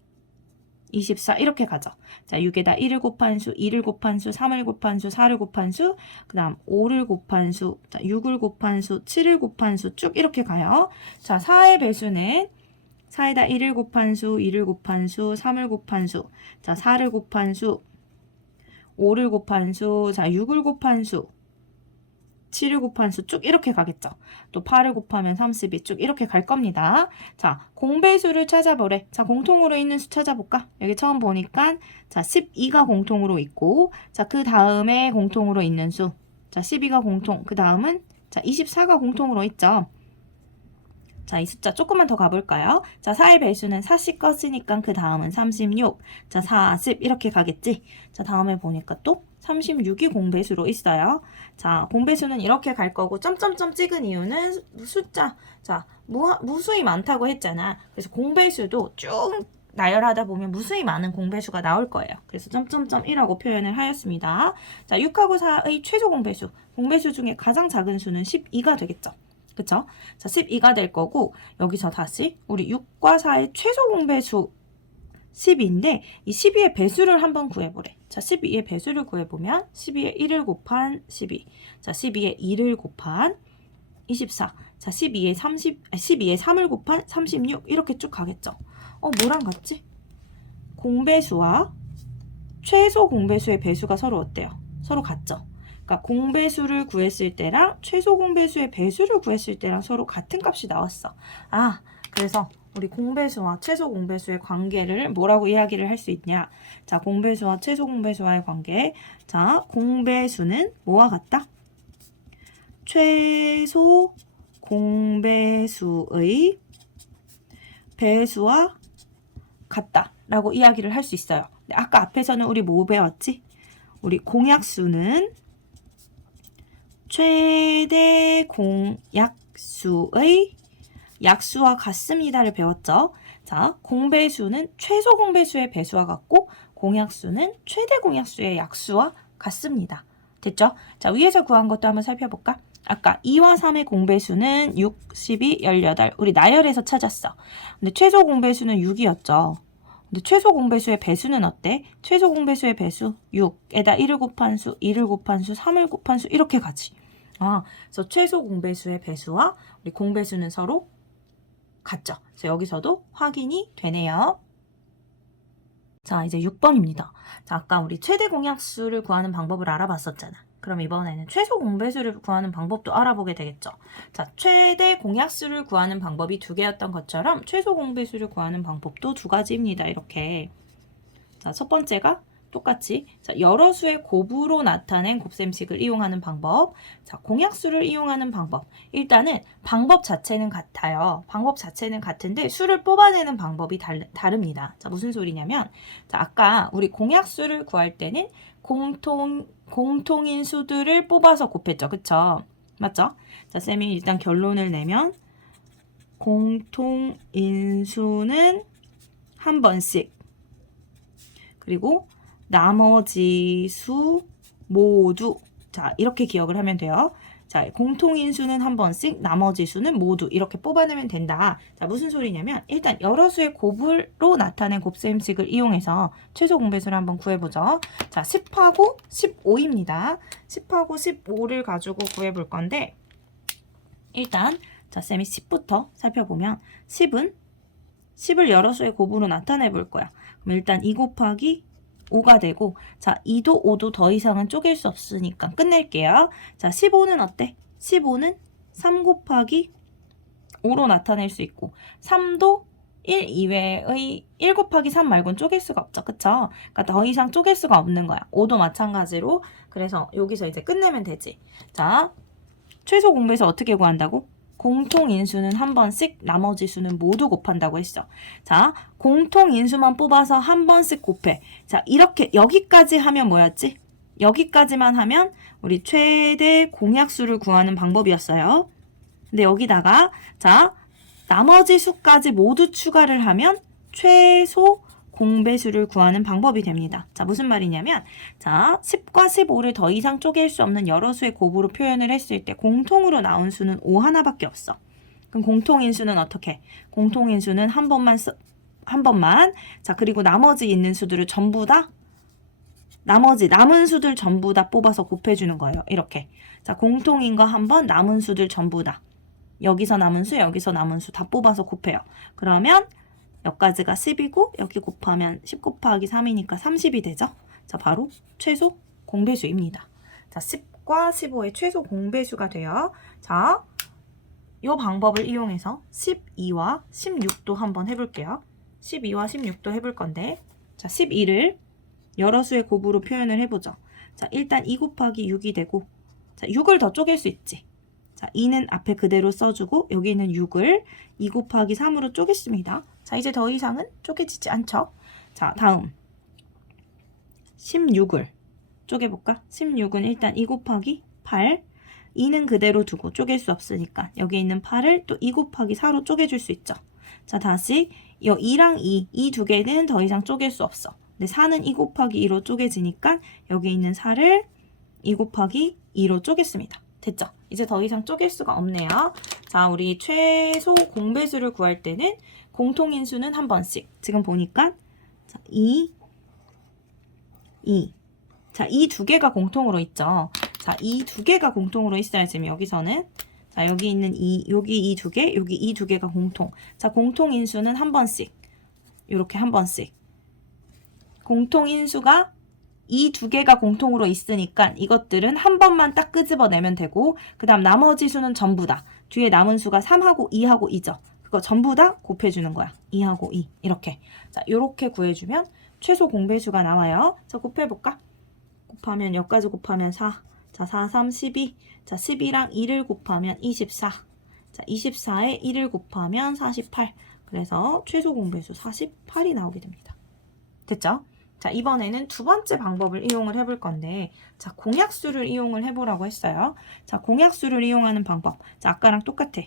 24 이렇게 가죠. 자, 6에다 1을 곱한 수, 2를 곱한 수, 3을 곱한 수, 4를 곱한 수, 그 다음 5를 곱한 수, 자, 6을 곱한 수, 7을 곱한 수 쭉 이렇게 가요. 자, 4의 배수는 4에다 1을 곱한 수, 2를 곱한 수, 3을 곱한 수, 자, 4를 곱한 수, 5를 곱한 수, 자, 6을 곱한 수, 7을 곱한 수 쭉 이렇게 가겠죠. 또 8을 곱하면 32 쭉 이렇게 갈 겁니다. 자, 공배수를 찾아보래. 자, 공통으로 있는 수 찾아볼까? 여기 처음 보니까 자, 12가 공통으로 있고 자, 그 다음에 공통으로 있는 수. 자, 12가 공통. 그 다음은 자, 24가 공통으로 있죠. 자, 이 숫자 조금만 더 가볼까요? 자, 4의 배수는 4씩 껐으니까 그 다음은 36. 자, 40 이렇게 가겠지? 자, 다음에 보니까 또 36이 공배수로 있어요. 자, 공배수는 이렇게 갈 거고 점점점 찍은 이유는 숫자. 자, 무수히 많다고 했잖아. 그래서 공배수도 쭉 나열하다 보면 무수히 많은 공배수가 나올 거예요. 그래서 점점점1라고 표현을 하였습니다. 자, 6하고 4의 최소 공배수. 공배수 중에 가장 작은 수는 12가 되겠죠. 그쵸? 자, 12가 될 거고 여기서 다시 우리 6과 4의 최소 공배수 12인데 이 12의 배수를 한번 구해보래. 자, 12의 배수를 구해보면 12의 1을 곱한 12. 자, 12의 2를 곱한 24. 자, 12의 3을 곱한 36 이렇게 쭉 가겠죠. 뭐랑 같지? 공배수와 최소 공배수의 배수가 서로 어때요? 서로 같죠? 그러니까 공배수를 구했을 때랑 최소 공배수의 배수를 구했을 때랑 서로 같은 값이 나왔어. 아, 그래서 우리 공배수와 최소 공배수의 관계를 뭐라고 이야기를 할 수 있냐? 자, 공배수와 최소 공배수와의 관계. 자, 공배수는 뭐와 같다? 최소 공배수의 배수와 같다 라고 이야기를 할 수 있어요. 아까 앞에서는 우리 뭐 배웠지? 우리 공약수는 최대 공약수의 약수와 같습니다를 배웠죠. 자, 공배수는 최소 공배수의 배수와 같고 공약수는 최대 공약수의 약수와 같습니다. 됐죠? 자, 위에서 구한 것도 한번 살펴볼까? 아까 2와 3의 공배수는 6, 12, 18 우리 나열해서 찾았어. 근데 최소 공배수는 6이었죠. 근데 최소 공배수의 배수는 어때? 최소 공배수의 배수 6에다 1을 곱한 수, 2를 곱한 수, 3을 곱한 수 이렇게 가지. 그래서 최소 공배수의 배수와 우리 공배수는 서로 같죠. 그래서 여기서도 확인이 되네요. 자, 이제 6번입니다. 자, 아까 우리 최대 공약수를 구하는 방법을 알아봤었잖아. 그럼 이번에는 최소 공배수를 구하는 방법도 알아보게 되겠죠. 자, 최대 공약수를 구하는 방법이 두 개였던 것처럼 최소 공배수를 구하는 방법도 두 가지입니다. 이렇게. 자, 첫 번째가 똑같이 자, 여러 수의 곱으로 나타낸 곱셈식을 이용하는 방법. 자, 공약수를 이용하는 방법. 일단은 방법 자체는 같아요. 방법 자체는 같은데 수를 뽑아내는 방법이 다릅니다. 자, 무슨 소리냐면 자, 아까 우리 공약수를 구할 때는 공통인 수들을 뽑아서 곱했죠. 그쵸? 맞죠? 자, 쌤이 일단 결론을 내면 공통인 수는 한 번씩 그리고 나머지 수 모두 자 이렇게 기억을 하면 돼요. 자 공통인 수는 한 번씩 나머지 수는 모두 이렇게 뽑아내면 된다. 자 무슨 소리냐면 일단 여러 수의 곱으로 나타낸 곱셈식을 이용해서 최소 공배수를 한번 구해보죠. 자 10하고 15입니다. 10하고 15를 가지고 구해볼 건데 일단 자 쌤이 10부터 살펴보면 10을 여러 수의 곱으로 나타내 볼 거야. 그럼 일단 2 곱하기 5가 되고 자 2도 5도 더 이상은 쪼갤 수 없으니까 끝낼게요. 자 15는 어때? 15는 3 곱하기 5로 나타낼 수 있고 3도 1 이외의 1 곱하기 3 말고는 쪼갤 수가 없죠. 그쵸? 그러니까 더 이상 쪼갤 수가 없는 거야. 5도 마찬가지로 그래서 여기서 이제 끝내면 되지. 자 최소 공배수 어떻게 구한다고? 공통인수는 한 번씩 나머지 수는 모두 곱한다고 했어. 자, 공통인수만 뽑아서 한 번씩 곱해. 자, 이렇게 여기까지 하면 뭐였지? 여기까지만 하면 우리 최대 공약수를 구하는 방법이었어요. 근데 여기다가 자, 나머지 수까지 모두 추가를 하면 최소 공배수를 구하는 방법이 됩니다. 자, 무슨 말이냐면 자, 10과 15를 더 이상 쪼갤 수 없는 여러 수의 곱으로 표현을 했을 때 공통으로 나온 수는 5 하나밖에 없어. 그럼 공통인수는 어떻게? 공통인수는 한 번만 자, 그리고 나머지 있는 수들을 전부 다 남은 수들 전부 다 뽑아서 곱해주는 거예요. 이렇게. 자, 공통인 거 한 번, 남은 수들 전부 다. 여기서 남은 수, 여기서 남은 수 다 뽑아서 곱해요. 그러면 여기까지가 10이고 여기 곱하면 10 곱하기 3이니까 30이 되죠. 자, 바로 최소 공배수입니다. 자, 10과 15의 최소 공배수가 돼요. 자, 이 방법을 이용해서 12와 16도 한번 해볼게요. 12와 16도 해볼 건데 자, 12를 여러 수의 곱으로 표현을 해보죠. 자, 일단 2 곱하기 6이 되고 자, 6을 더 쪼갤 수 있지. 자, 2는 앞에 그대로 써주고 여기는 6을 2 곱하기 3으로 쪼갰습니다. 자, 이제 더 이상은 쪼개지지 않죠? 자, 다음 16을 쪼개볼까? 16은 일단 2 곱하기 8 2는 그대로 두고 쪼갤 수 없으니까 여기 있는 8을 또 2 곱하기 4로 쪼개줄 수 있죠. 자, 다시 이 2랑 2 두 개는 더 이상 쪼갤 수 없어. 근데 4는 2 곱하기 2로 쪼개지니까 여기 있는 4를 2 곱하기 2로 쪼갰습니다. 됐죠? 이제 더 이상 쪼갤 수가 없네요. 자, 우리 최소 공배수를 구할 때는 공통인수는 한 번씩. 지금 보니까 자, 2. 자, 이 두 개가 공통으로 있죠. 자, 이 두 개가 공통으로 있어야 지금 여기서는 자, 여기 있는 여기 이 두 개, 여기 이 두 개가 공통. 자, 공통인수는 한 번씩. 이렇게 한 번씩. 공통인수가 이 두 개가 공통으로 있으니까 이것들은 한 번만 딱 끄집어내면 되고 그 다음 나머지 수는 전부 다 뒤에 남은 수가 3하고 2하고 2죠. 그거 전부 다 곱해주는 거야. 2하고 2 이렇게. 자, 이렇게 구해주면 최소 공배수가 나와요. 자, 곱해볼까? 곱하면 여기까지 곱하면 4. 자, 4, 3, 12. 자, 12랑 2를 곱하면 24. 자, 24에 1을 곱하면 48. 그래서 최소 공배수 48이 나오게 됩니다. 됐죠? 자, 이번에는 두 번째 방법을 이용을 해볼 건데 자, 공약수를 이용을 해보라고 했어요. 자, 공약수를 이용하는 방법. 자, 아까랑 똑같아.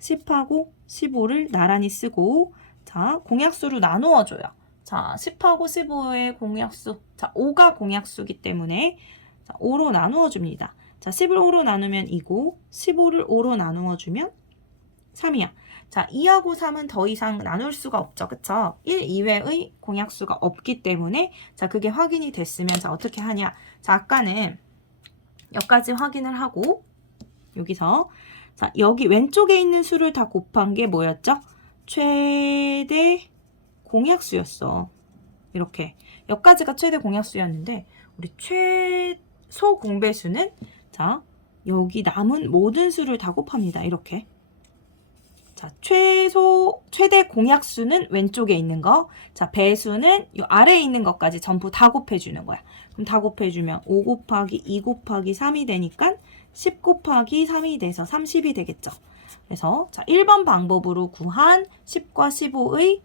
10하고 15를 나란히 쓰고 자, 공약수로 나누어줘요. 자, 10하고 15의 공약수. 자, 5가 공약수기 때문에 자, 5로 나누어줍니다. 자, 10을 5로 나누면 2고 15를 5로 나누어주면 3이야. 자, 2하고 3은 더 이상 나눌 수가 없죠. 그쵸? 1 이외의 공약수가 없기 때문에 자, 그게 확인이 됐으면 자, 어떻게 하냐? 자, 아까는 여기까지 확인을 하고 여기서 자, 여기 왼쪽에 있는 수를 다 곱한 게 뭐였죠? 최대 공약수였어. 이렇게. 여기까지가 최대 공약수였는데 우리 소 공배수는 자 여기 남은 모든 수를 다 곱합니다. 이렇게. 자, 최대 공약수는 왼쪽에 있는 거. 자, 배수는 이 아래에 있는 것까지 전부 다 곱해주는 거야. 그럼 다 곱해주면 5 곱하기 2 곱하기 3이 되니까 10 곱하기 3이 돼서 30이 되겠죠. 그래서 자, 1번 방법으로 구한 10과 15의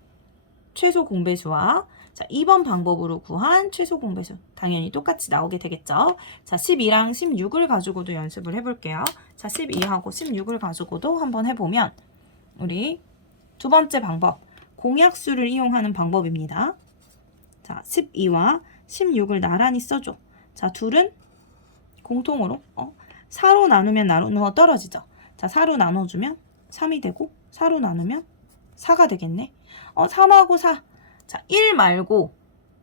최소 공배수와 자, 2번 방법으로 구한 최소 공배수 당연히 똑같이 나오게 되겠죠. 자, 12랑 16을 가지고도 연습을 해볼게요. 자, 12하고 16을 가지고도 한번 해보면 우리 두 번째 방법, 공약수를 이용하는 방법입니다. 자, 12와 16을 나란히 써줘. 자, 둘은 공통으로 4로 나누면 나누어 떨어지죠. 자, 4로 나눠주면 3이 되고 4로 나누면 4가 되겠네. 3하고 4. 자, 1 말고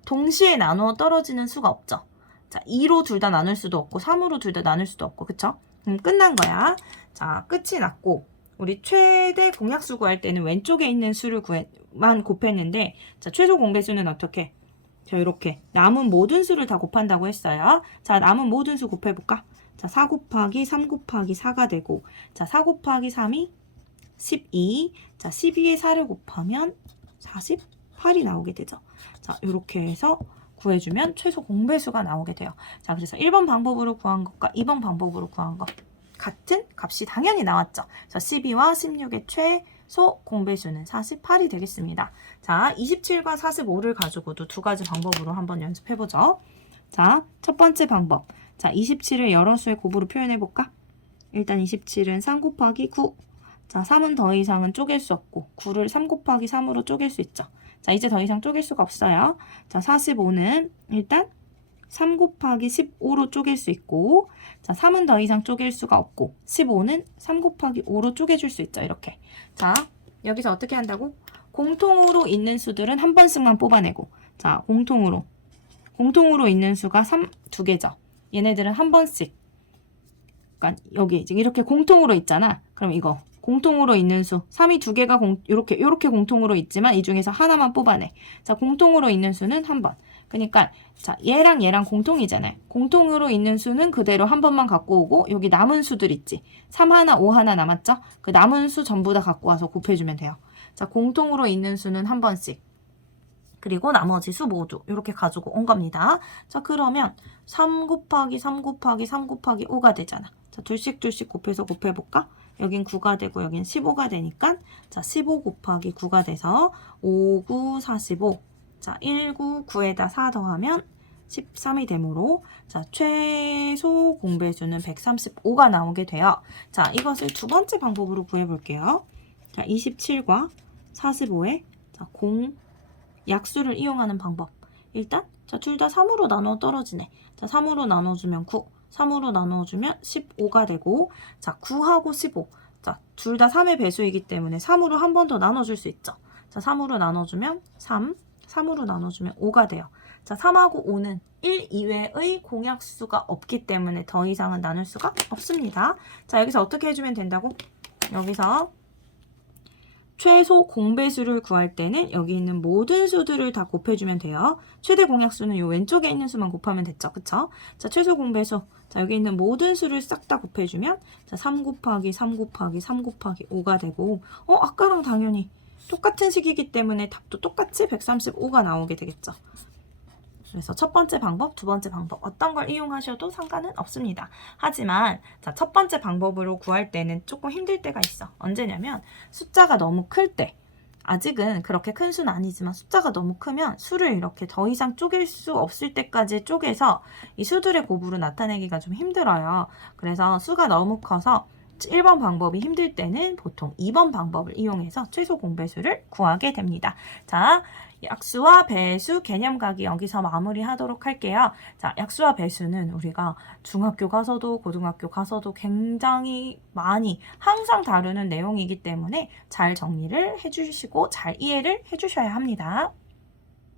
동시에 나누어 떨어지는 수가 없죠. 자, 2로 둘 다 나눌 수도 없고 3으로 둘 다 나눌 수도 없고 그쵸? 끝난 거야. 자, 끝이 났고 우리 최대 공약수 구할 때는 왼쪽에 있는 수를 만 곱했는데 자, 최소 공배수는 어떻게? 자, 이렇게 남은 모든 수를 다 곱한다고 했어요. 자, 남은 모든 수 곱해볼까? 자, 4 곱하기 3 곱하기 4가 되고 자, 4 곱하기 3이 12. 자, 12에 4를 곱하면 48이 나오게 되죠. 자, 이렇게 해서 구해주면 최소 공배수가 나오게 돼요. 자, 그래서 1번 방법으로 구한 것과 2번 방법으로 구한 것 같은 값이 당연히 나왔죠. 그래서 12와 16의 최소 공배수는 48이 되겠습니다. 자, 27과 45를 가지고도 두 가지 방법으로 한번 연습해보죠. 자, 첫 번째 방법. 자, 27을 여러 수의 곱으로 표현해볼까? 일단 27은 3 곱하기 9. 자, 3은 더 이상은 쪼갤 수 없고 9를 3 곱하기 3으로 쪼갤 수 있죠. 자, 이제 더 이상 쪼갤 수가 없어요. 자, 45는 일단 3 곱하기 15로 쪼갤 수 있고 자, 3은 더 이상 쪼갤 수가 없고 15는 3 곱하기 5로 쪼개줄 수 있죠. 이렇게. 자, 여기서 어떻게 한다고? 공통으로 있는 수들은 한 번씩만 뽑아내고 자, 공통으로 있는 수가 2개죠. 얘네들은 한 번씩 그러니까 여기 지금 이렇게 공통으로 있잖아. 그럼 이거 공통으로 있는 수 3이 2개가 이렇게 공통으로 있지만 이 중에서 하나만 뽑아내. 자, 공통으로 있는 수는 한 번. 그러니까 자, 얘랑 공통이잖아요. 공통으로 있는 수는 그대로 한 번만 갖고 오고 여기 남은 수들 있지. 3 하나, 5 하나 남았죠? 그 남은 수 전부 다 갖고 와서 곱해주면 돼요. 자, 공통으로 있는 수는 한 번씩. 그리고 나머지 수 모두 이렇게 가지고 온 겁니다. 자, 그러면 3 곱하기 3 곱하기 3 곱하기 5가 되잖아. 자, 둘씩 곱해서 곱해볼까? 여긴 9가 되고 여긴 15가 되니까 자, 15 곱하기 9가 돼서 5, 9, 45. 자, 1, 9, 9에다 4 더하면 13이 되므로 자, 최소 공배수는 135가 나오게 돼요. 자, 이것을 두 번째 방법으로 구해볼게요. 자, 27과 45의 자, 약수를 이용하는 방법. 일단 자, 둘 다 3으로 나누어 떨어지네. 자, 3으로 나눠주면 9. 3으로 나눠주면 15가 되고 자, 9하고 15. 자, 둘 다 3의 배수이기 때문에 3으로 한 번 더 나눠줄 수 있죠. 자, 3으로 나눠주면 3. 3으로 나눠주면 5가 돼요. 자, 3하고 5는 1 이외의 공약수가 없기 때문에 더 이상은 나눌 수가 없습니다. 자, 여기서 어떻게 해주면 된다고? 여기서 최소 공배수를 구할 때는 여기 있는 모든 수들을 다 곱해주면 돼요. 최대 공약수는 이 왼쪽에 있는 수만 곱하면 됐죠. 그쵸? 자, 최소 공배수. 자, 여기 있는 모든 수를 싹 다 곱해주면 자, 3 곱하기 3 곱하기 3 곱하기 5가 되고 아까랑 당연히 똑같은 식이기 때문에 답도 똑같이 135가 나오게 되겠죠. 그래서 첫 번째 방법, 두 번째 방법 어떤 걸 이용하셔도 상관은 없습니다. 하지만 자, 첫 번째 방법으로 구할 때는 조금 힘들 때가 있어. 언제냐면 숫자가 너무 클 때. 아직은 그렇게 큰 수는 아니지만 숫자가 너무 크면 수를 이렇게 더 이상 쪼갤 수 없을 때까지 쪼개서 이 수들의 곱으로 나타내기가 좀 힘들어요. 그래서 수가 너무 커서 1번 방법이 힘들 때는 보통 2번 방법을 이용해서 최소 공배수를 구하게 됩니다. 자, 약수와 배수 개념 가기 여기서 마무리하도록 할게요. 자, 약수와 배수는 우리가 중학교 가서도 고등학교 가서도 굉장히 많이 항상 다루는 내용이기 때문에 잘 정리를 해주시고 잘 이해를 해주셔야 합니다.